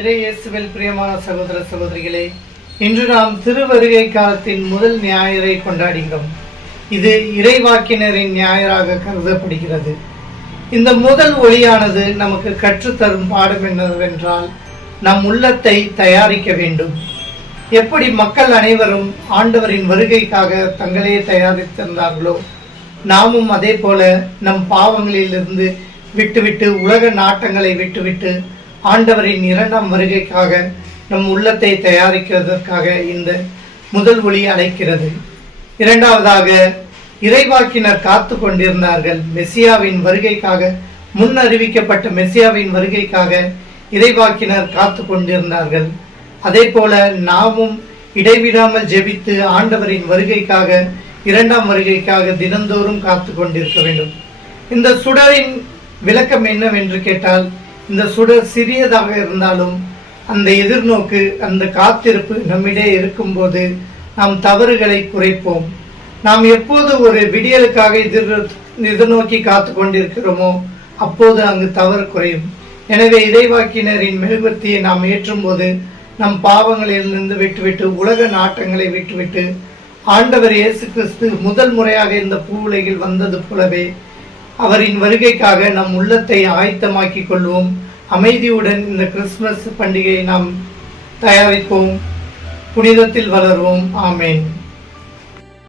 இறையேசுவில் பிரியமான சகோதர சகோதரிகளே, இன்று நாம் திருவருகை காலத்தின் முதல் ஞாயிறை கொண்டாடுகிறோம். இது இறைவாக்கினரின் ஞாயிறாக கருதப்படுகிறது. இந்த முதல் ஒளியானது நமக்கு கற்றுத்தரும் பாடம் என்னவென்றால், நம் உள்ளத்தை தயாரிக்க வேண்டும். எப்படி மக்கள் அனைவரும் ஆண்டவரின் வருகைக்காக தங்களே தயாரித்திருந்தார்களோ, நாமும் அதே போல நம் பாவங்களிலிருந்து விட்டுவிட்டு, உலக நாட்டங்களை விட்டுவிட்டு ஆண்டவரின் இரண்டாம் வருகைக்காக நம் உள்ளத்தை தயாரிக்கிறதற்காக இந்த முதல் ஒளி அழைக்கிறது. இரண்டாவதாக, இறைவாக்கினர் காத்து கொண்டிருந்தார்கள். மெசியாவின் வருகைக்காக, முன் அறிவிக்கப்பட்ட மெசியாவின் வருகைக்காக இறைவாக்கினர் காத்து கொண்டிருந்தார்கள். அதே போல நாமும் இடைவிடாமல் ஜெபித்து ஆண்டவரின் வருகைக்காக, இரண்டாம் வருகைக்காக தினந்தோறும் காத்து கொண்டிருக்க வேண்டும். இந்த சுடரின் விளக்கம் என்னவென்று கேட்டால், இந்த சுடர் சிறியதாக இருந்தாலும் அந்த எதிர்நோக்கு, அந்த காத்திருப்பு நம்மிடையே இருக்கும்போது நாம் தவறுகளை குறைப்போம். நாம் எப்போது ஒரு விடியலுக்காக எதிர்நோக்கி காத்து கொண்டிருக்கிறோமோ அப்போது அங்கு தவறு குறையும். எனவே இறைவாக்கினரின் மெழுகுவர்த்தியை நாம் ஏற்றும் போது நம் பாவங்களிலிருந்து விட்டுவிட்டு, உலக நாட்டங்களை விட்டுவிட்டு, ஆண்டவர் இயேசு கிறிஸ்து முதல் முறையாக இந்த பூவுலகில் வந்தது போலவே அவரின் வருகைக்காக நம் உள்ளத்தை ஆயத்தமாக்கிக் கொள்வோம். அமைதியுடன் இந்த கிறிஸ்துமஸ் பண்டிகையை நாம் தயாரிப்போம். புனிதத்தில் வளர்வோம். ஆமேன்.